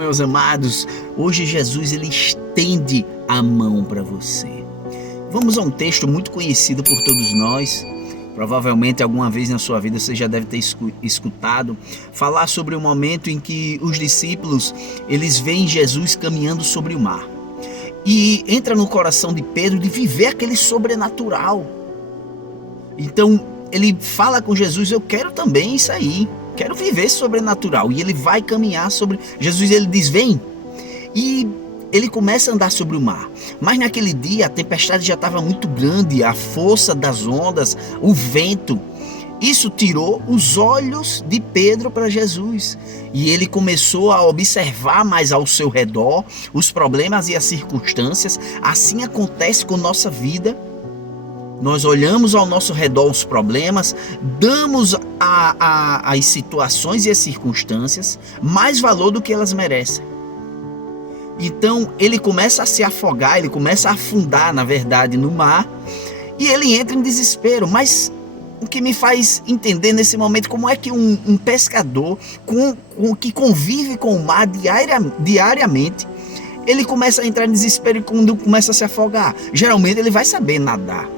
meus amados, hoje Jesus ele estende a mão para você. Vamos a um texto muito conhecido por todos nós. Provavelmente alguma vez na sua vida você já deve ter escutado falar sobre o momento em que os discípulos eles veem Jesus caminhando sobre o mar. E entra no coração de Pedro de viver aquele sobrenatural. Então ele fala com Jesus: eu quero também isso aí, quero viver sobrenatural. E ele vai caminhar sobre... Jesus ele diz: vem. E ele começa a andar sobre o mar. Mas naquele dia a tempestade já estava muito grande, a força das ondas, o vento. Isso tirou os olhos de Pedro para Jesus. E ele começou a observar mais ao seu redor os problemas e as circunstâncias. Assim acontece com nossa vida. Nós olhamos ao nosso redor os problemas, damos às situações e às circunstâncias mais valor do que elas merecem. Então ele começa a se afogar, ele começa a afundar, na verdade, no mar. E ele entra em desespero. Mas o que me faz entender nesse momento como é que um pescador que convive com o mar diariamente, ele começa a entrar em desespero e quando começa a se afogar. Geralmente ele vai saber nadar.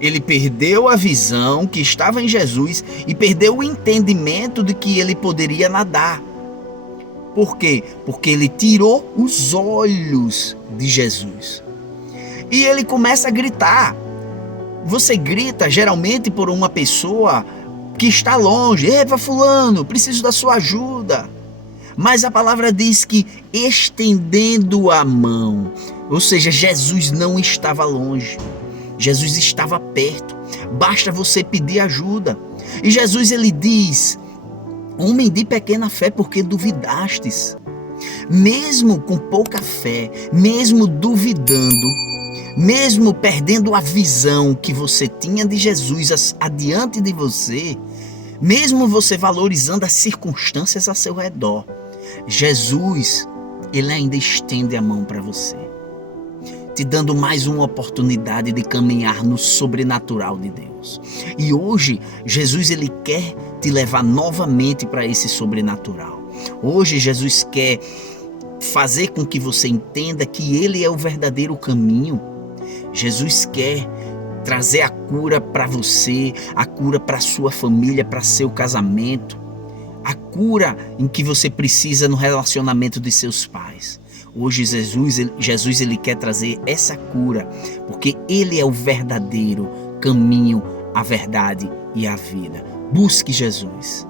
Ele perdeu a visão que estava em Jesus e perdeu o entendimento de que ele poderia nadar. Por quê? Porque ele tirou os olhos de Jesus. E ele começa a gritar. Você grita geralmente por uma pessoa que está longe. Epa, fulano, preciso da sua ajuda. Mas a palavra diz que estendendo a mão. Ou seja, Jesus não estava longe. Jesus estava perto. Basta você pedir ajuda. E Jesus ele diz: homem de pequena fé, porque duvidastes? Mesmo com pouca fé, mesmo duvidando, mesmo perdendo a visão que você tinha de Jesus adiante de você, mesmo você valorizando as circunstâncias a seu redor, Jesus, ele ainda estende a mão para você, te dando mais uma oportunidade de caminhar no sobrenatural de Deus. E hoje, Jesus ele quer te levar novamente para esse sobrenatural. Hoje, Jesus quer fazer com que você entenda que ele é o verdadeiro caminho. Jesus quer trazer a cura para você, a cura para sua família, para seu casamento, a cura em que você precisa no relacionamento de seus pais. Hoje Jesus ele quer trazer essa cura, porque ele é o verdadeiro caminho, a verdade e a vida. Busque Jesus.